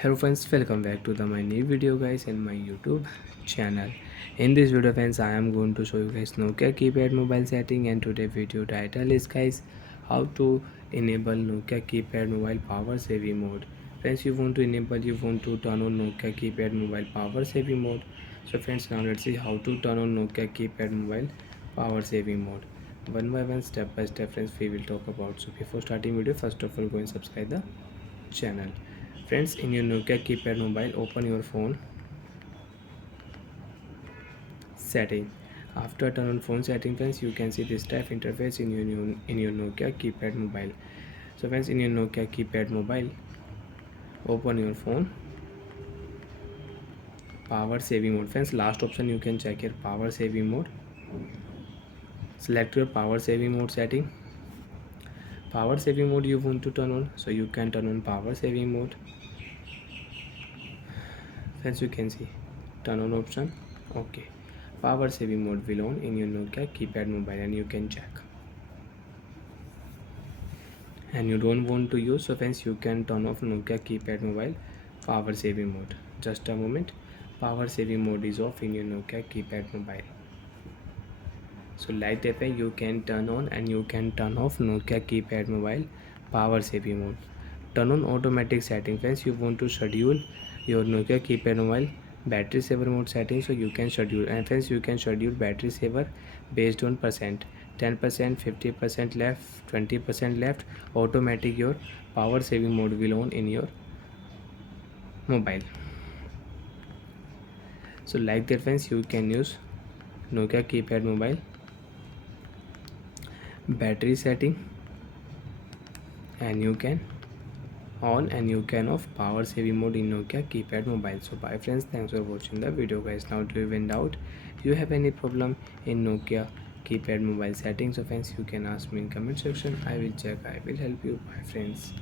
Hello friends, welcome back to my new video guys in my YouTube channel. In this video friends, I am going to show you guys Nokia keypad mobile setting, and today video title is guys how to enable Nokia keypad mobile power saving mode. Friends, you want to turn on Nokia keypad mobile power saving mode. So friends, now let's see how to turn on Nokia keypad mobile power saving mode. One by one, step by step friends, we will talk about. So before starting video, first of all go and subscribe the channel. Friends, in your Nokia keypad mobile, open your phone setting. After turn on phone setting friends, you can see this type interface in your Nokia keypad mobile. So friends, in your Nokia keypad mobile, open your phone power saving mode. Friends, last option you can check here, power saving mode. Select your power saving mode setting. Power saving mode you want to turn on, so you can turn on power saving mode. Friends, you can see turn on option. Okay, power saving mode will on in your Nokia keypad mobile, and you can check. And you don't want to use, so friends, you can turn off Nokia keypad mobile power saving mode. Just a moment, power saving mode is off in your Nokia keypad mobile. So like that way you can turn on and you can turn off Nokia keypad mobile power saving mode. Turn on automatic setting. Friends, you want to schedule your Nokia keypad mobile battery saver mode setting, so you can schedule. And friends, you can schedule battery saver based on percent, 10%, 50% left, 20% left. Automatic your power saving mode will on in your mobile. So like that friends, you can use Nokia keypad mobile battery setting, and you can on and you can off power saving mode in Nokia keypad mobile. So bye friends, thanks for watching the video guys. Now do you have any doubt, you have any problem in Nokia keypad mobile settings, so friends, you can ask me in comment section. I will check, I will help you. Bye friends.